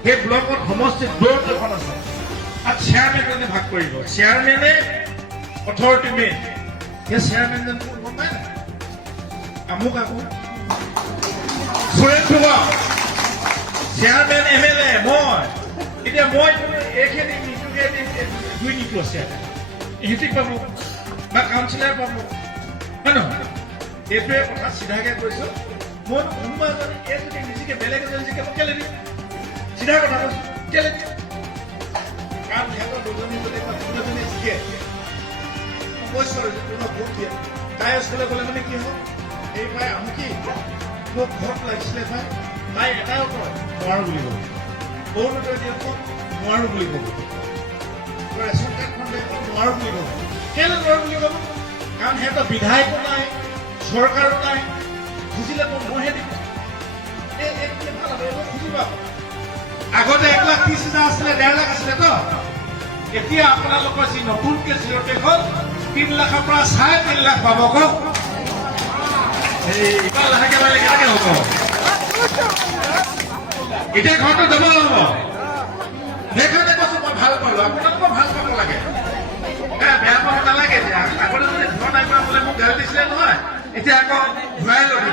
সেই ব্লকত সমষ্টিত দৌৰ এখন আছে আৰু চেয়াৰমেনজনে ভাগ কৰিব চেয়াৰমেনে অথৰিটি মেইন সেই চেয়াৰমেনজন গম পায় নাই আমুক আকৌ সুৰেশ ফুকন চেয়াৰমেন MLA মই এতিয়া মই এইখিনি নিটোকে দুই নিটো আছে ইহঁতিক পাব বা কাউন্সিলাৰ পাব হয় নহয় এইটোৱে কথা চিধাকে কৈছো মই কোনোবা এজনে এই যদি নিজকে বেলেগ এজন জিকে মই কেলে দিম চিধা কথা কৈছো কেলে দিম কাৰণ সিহঁতৰ দুজনী যদি দুজনী জিকে কৈছো আৰু কোনোবা ভোট দিয়ে তাই স্কুলে গ'লে মানে কি হ'ব এই পাই আমুকি মোক ভোট লাগিছিলে তাই এটাও কয় নোৱাৰো বুলি ক'ব বহুতে দিয়ে নোৱাৰো বুলি ক'ব ৰেচন কাৰ্ডখন দেখুৱাব নোৱাৰো বুলি ক'ব কেলে নোৱাৰো বুলি ক'ব কাৰণ সিহঁতৰ বিধায়কো নাই চৰকাৰো নাই খুজিলে মইহে দিম ভাল হ'ব এইবোৰ খুজিব আগতে 1,30,000 আছিলে 1.5 লাখ আছিলে তো এতিয়া আপোনালোকৰ যি নতুনকে জিৰ'টেক হ'ল 3 লাখৰ পৰা 3.5 লাখ পাব কওক ইমান লাহেকে পাৰিলে কেনেকে হ'ব এতিয়া ঘৰটো যাব নহ'ব সেইকাৰণে কৈছো মই ভাল পালো আপোনালোকৰ ভাল পাব লাগে বেয়া পাব নালাগে এতিয়া আগতে যদি ঘৰ নাই বোলে মোক গালি দিছিলে নহয় এতিয়া আকৌ ঘূৰাই ল'ব